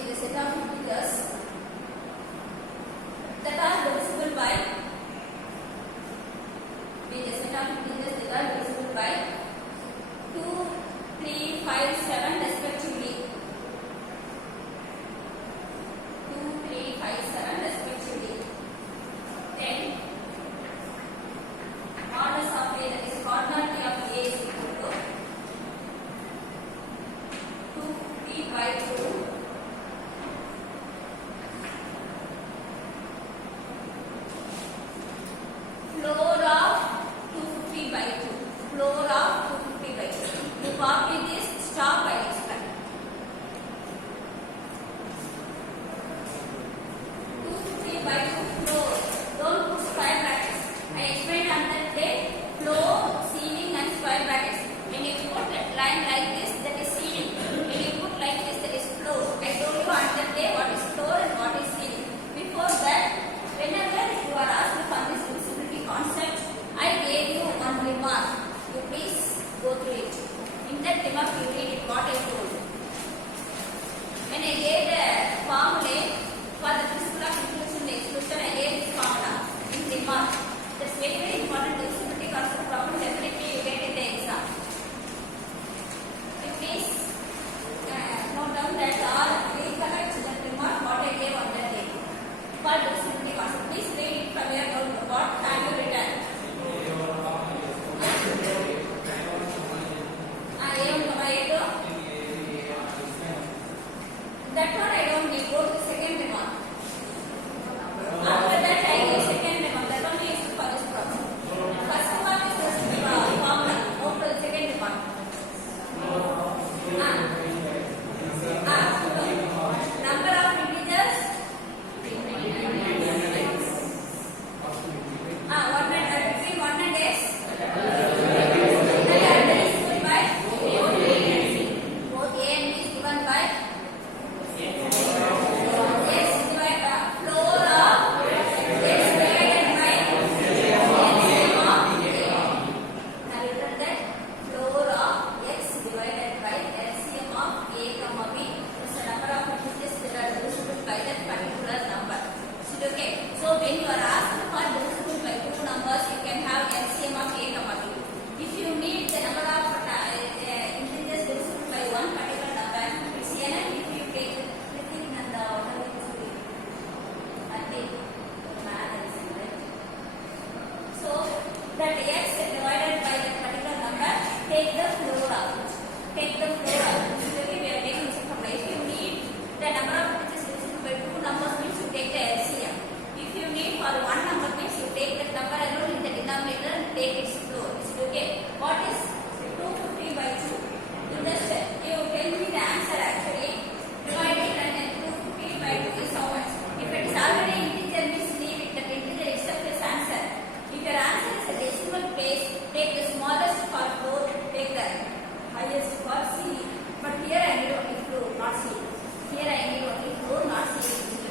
is a set of integers that are divisible by by 2, 3, 5, 7 respectively. 2, 3, 5, 7 respectively. Then modulus of A, that is cardinality of A is equal to 250 by 2. Floor of 250 by 2. Floor of 250 by 2. You copy this, stop and explain. 250 by 2 floor. Don't put square brackets. I explained on that day floor, ceiling and square brackets. When you put a line like this, that is ceiling. When you put like this, that is floor. I told you on that day what is floor and what is ceiling. Before that, whenever you are asked for this visibility concept, I gave you one remark. You please go through it. In that remark, you read it what I told. When I gave the formula for the principle of inclusion and exclusion, I gave this formula in remark. That's very, very important. The visibility concept problem definitely you get in the exam. You please note down that all recollect that remark what I gave on that day. For the visibility concept, please read it from your notebook. What have you written? That one I don't need. Go to the second remark. After that I give second remark. That one is for this problem. First remark is the formula. Go to the second remark. Number of integers. Between 1 and x. That x divided by that particular number, take the floor out. Take the floor out. Usually we are taking this from if you need the number of digits divisible by 2 numbers means you take the LCM. If you need for 1 number means you take that number alone in the denominator and take its floor. Is it okay? What is 250 by 2? In the step, you tell me the answer actually. Divided and then 250 by 2 is how much? If it is already integer means leave it. That integer itself is answer. If your answer is a decimal place, take the smallest for floor, take the highest for C. But here I need only floor, not C. Here I need only floor, not C.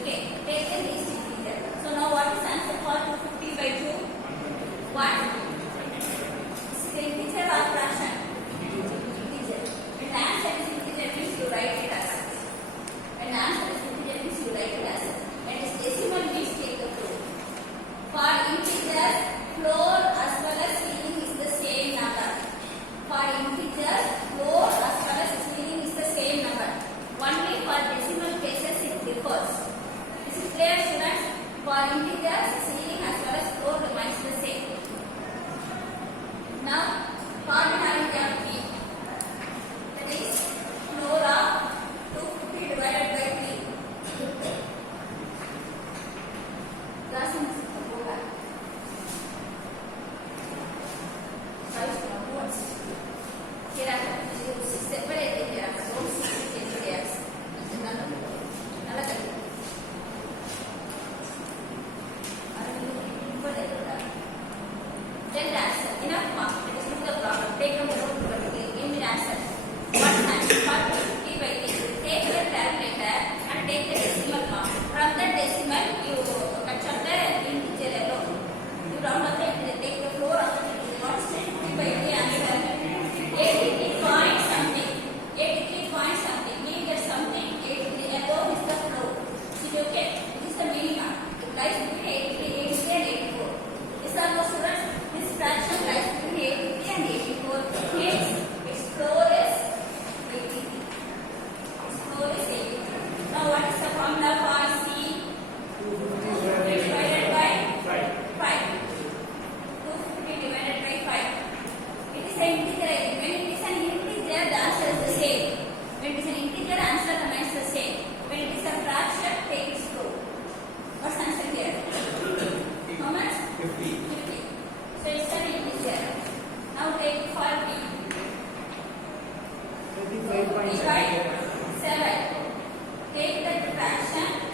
Okay, take the least integer. So now what is answer for 250 by 2? 1. This is integer or fraction? Integer. When the answer is integer means you write it as such. When the answer is integer means you write it as such. When it is decimal means take the floor. For integer, floor as well as ceiling is the same number. For integer, floor as well as ceiling is the same number. Only for decimal cases it differs. This is clear, students? For integers, ceiling as well as floor remains the same. Now, cardinality of B. That is floor of 250 divided by 3. Classing here I have to use separate here. Don't see it in the formula for C 250 divided by 5. 250 divided by 5. It is an integer. When it is an integer, the answer is the same. When it is an integer, answer remains the same. When it is a fraction, take its root. What's answer here? How much? 50. 50. So it's an integer. Now take for B. 50 by 7. Take that fraction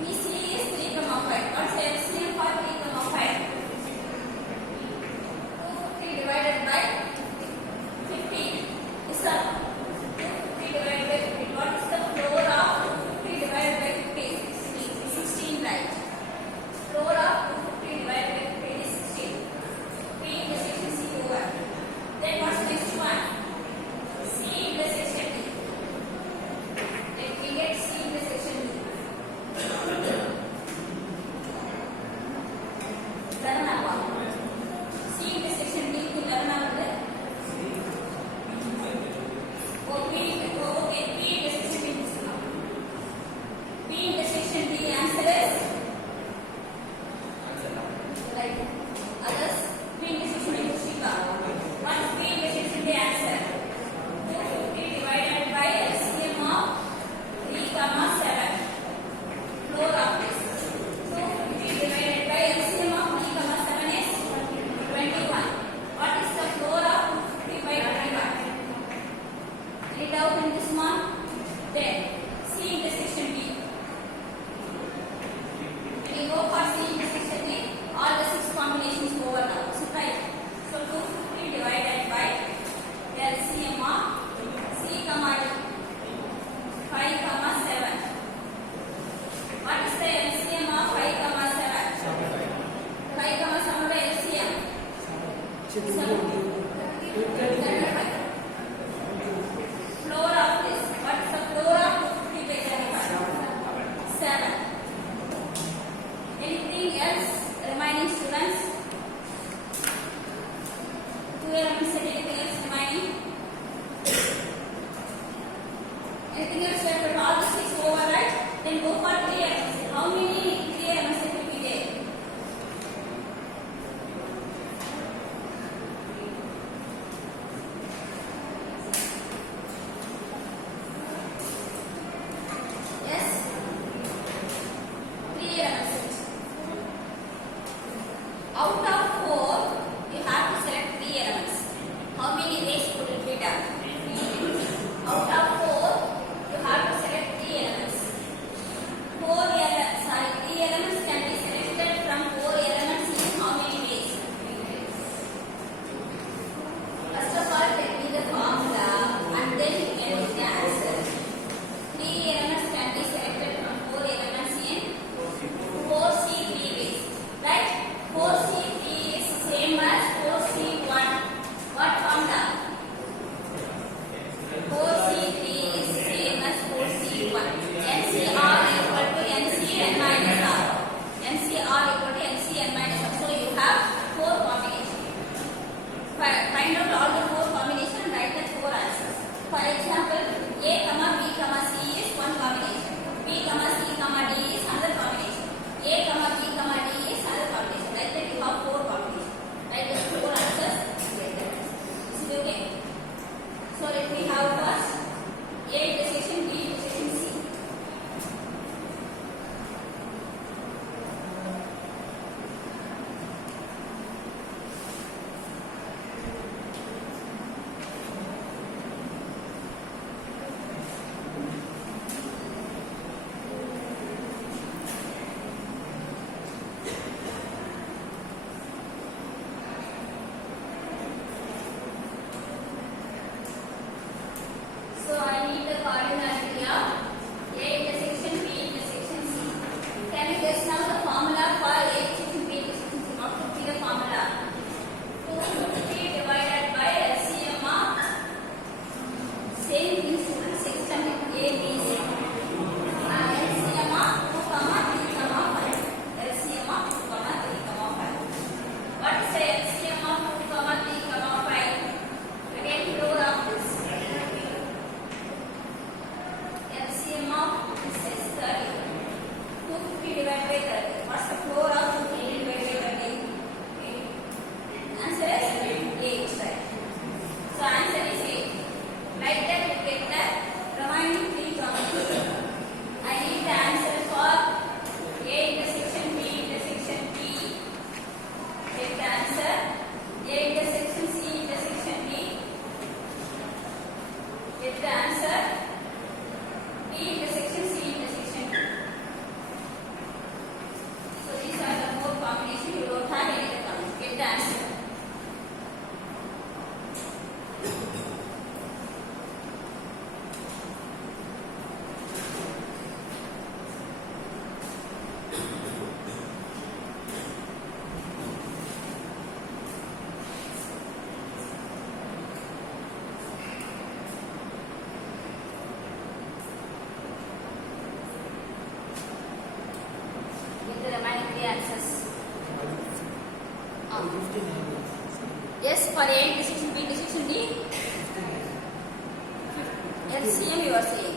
BC is 3, 5. What's the LCM for 3, 5? 250 divided by 15. Is that 250 divided by 15? What is the floor of 250 divided by 15? 16, right? Floor of 250 divided by 15 is 16. P intersection C over. Then what's the next one? C intersection D. Then we get C intersection D. 11 ஆகும். C intersection D க்கு 11 ஆகுது. Okay, P intersection D சொல்லலாம். P intersection D answer is right. Others P intersection D Shika. What is P intersection D answer? 250 divided by LCM of 3, 7. Floor of this. 250 divided by LCM of 3, 7 is 21. What is the floor of 250 by 21? Read out in this one. Then C intersection D. When you go for C intersection D, all the 6 combinations over now. So right. So 250 divided by LCM of C, D, 5, 7. What is the LCM of 5, 7? 5, 7 by LCM. 35. Floor of this. What is the floor of 250 by 35? 7. Anything else remaining, students? 2 elements and anything else remaining? Anything else? We have put all the 6 over, right? Then go for 3 elements. How many 3 elements will be there? Yes? 3 elements. Out of 4, you have to select 3 elements. How many ways could it be done? Out of 4, you have to select 3 elements. 3 elements can be selected from 4 elements in how many ways? First of all, tell me the formula and then you can get the answer. 3 elements can be selected from 4 elements in 4C3 ways. Right? 4C3 is same as 4C1. What formula? 4C3 is same as 4C1. NCR equal to NCN minus R. NCR equal to NCN minus R. So you have 4 combinations. Find out all the 4 combinations and write the 4 answers. For example, A, B, C is one combination. B, C, D is another combination. A, B, D is another combination. Like that you have 4 combinations. Write the 4 answers. Is it okay? So let me have first A intersection B intersection C. So I need the coordinate here. A intersection B intersection C. Can you guess now the formula for A intersection B intersection C? What could be the formula? 250 divided by LCM of same thing, students. Section A, B, C. LCM of 2, 3, 5. LCM of 2, 3, 5. What is the LCM of 2, 3, 5? Again, floor of this. LCM of this is 30. 250 divided by 30. What's the floor of 250 divided by 30? 8. Answer is 8, right? So answer is 8. Like that you get the remaining 3 combinations. I need the answer for A intersection B intersection D. Get the answer. A intersection C intersection D. Get the answer. B intersection C intersection D. LCM you are saying.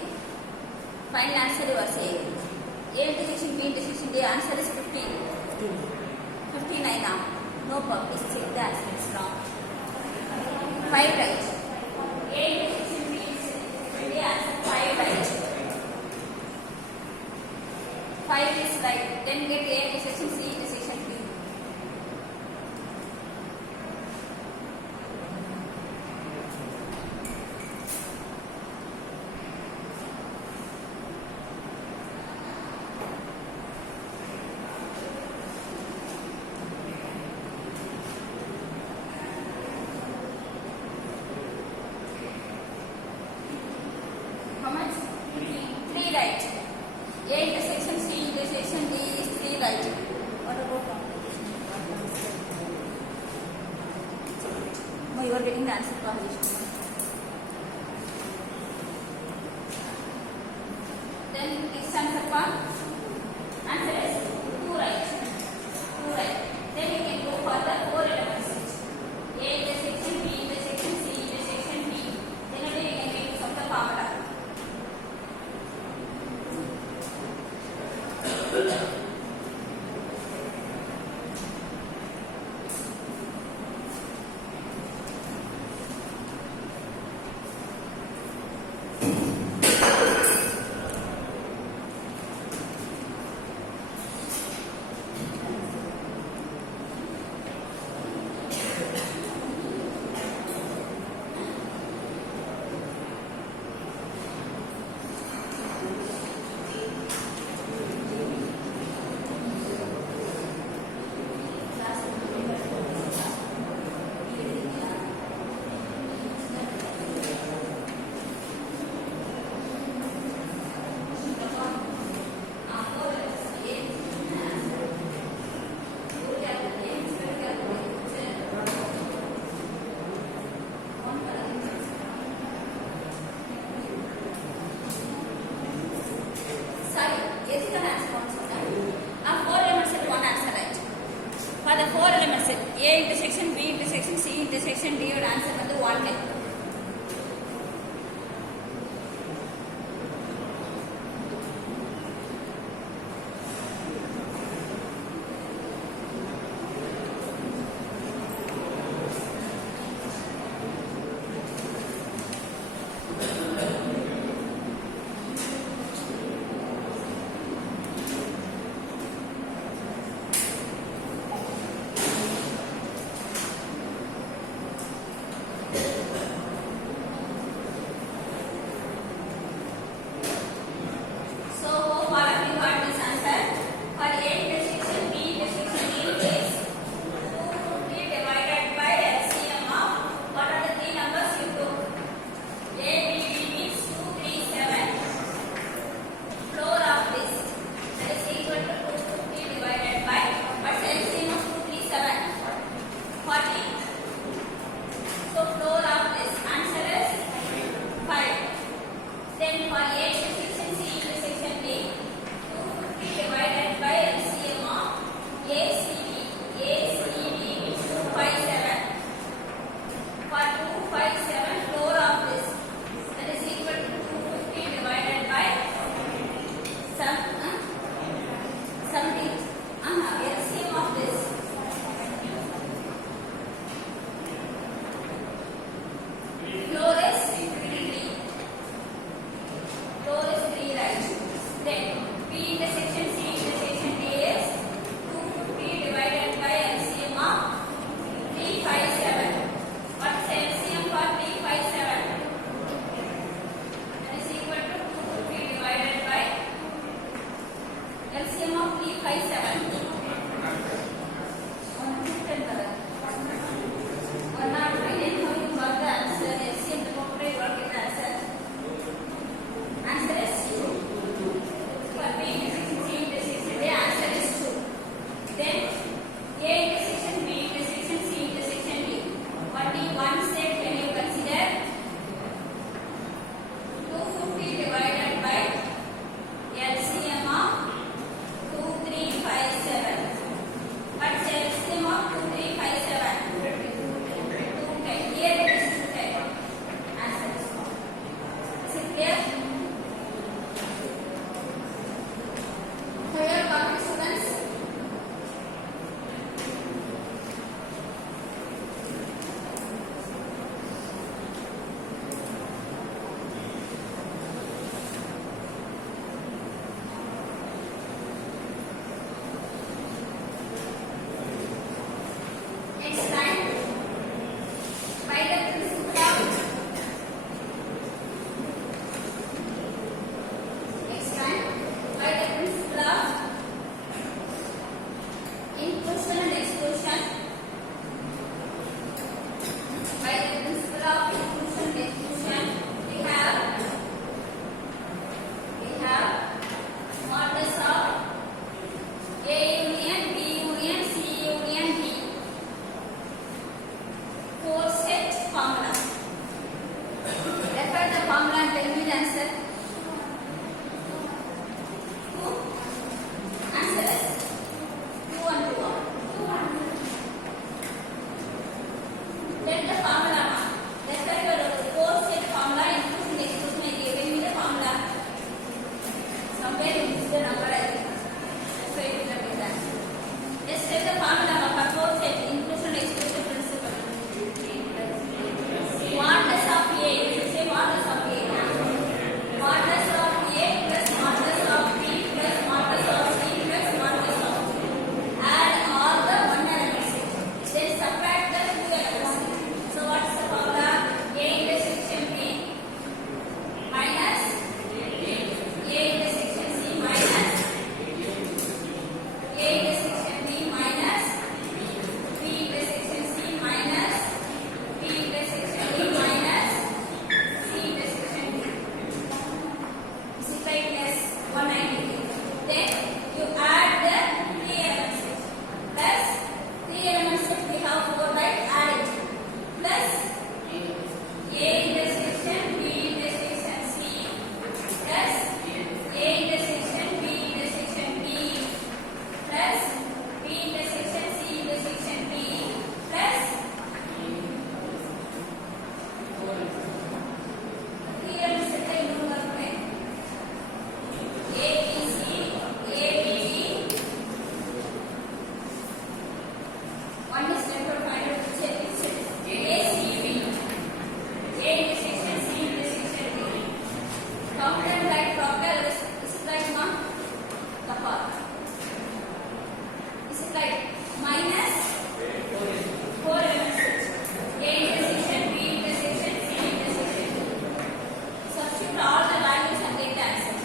Final answer you are saying. A intersection B intersection D answer is 15. 59 now. No problem. Please check the answer. It's wrong. 5 right. A intersection B intersection D answer 5 right. 5 is right. Then get A intersection C intersection D. How much? 3 right. A intersection C intersection D is 3 right. What about complication? No, you are getting the answer for this. Then this answer for answer is 2 right. 2 right. Then you can go for the 4 elements. A intersection B intersection C intersection D. Then again you can make use of the formula. A intersection B intersection C intersection D யோட answer வந்து 1. clear? Clear, participants? Next time, by the principle of next time, by the principle of inclusion and exclusion, by the principle of inclusion and exclusion, we have modulus of A union, B union, C union, D. Four set formula. Refer the formula and tell me the answer. Who? Answer us. 2 and 2. Tell the formula. Refer your four set formula including exclusion. Tell me the formula. Somewhere you missed the number. I think. That's why you did not get that. Let's tell the formula for four set inclusion exclusion principle. Modulus of A. You should say modulus of A. Modulus of A plus modulus of B plus modulus of C plus modulus of D. Add all the one elements. Then subtract the two elements. So what is the formula? A intersection B minus A intersection C minus A intersection B minus B intersection C minus B intersection D minus C intersection D. Is it right? Yes. 190. Then you add the three elements. Plus three elements if we have 4, right? Add it. Plus A intersection B intersection C plus A intersection B intersection D plus B intersection C intersection D plus three elements set இன்னொரு வருமே A B C A B D. One is left out, find out which is A C B. A intersection C intersection D. Count them right proper. Is it right, ma? The part. Is it right? Minus 4 elements. A intersection B intersection C intersection D. Substitute all the values and get the answer.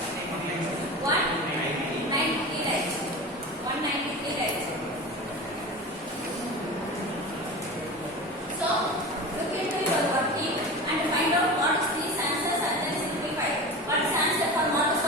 193 right. 193 right. So look into your working and find out what is these answers and then simplify. What is answer for modulus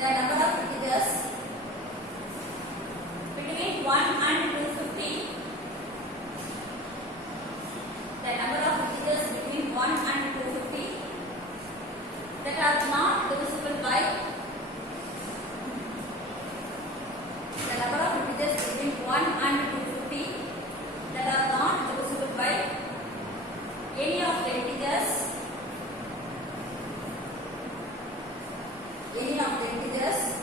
the number of integers between 1 and 250. The number of integers between 1 and 250 that are not divisible by the number of integers between 1 and 250 that are not divisible by any of the integers any of the integers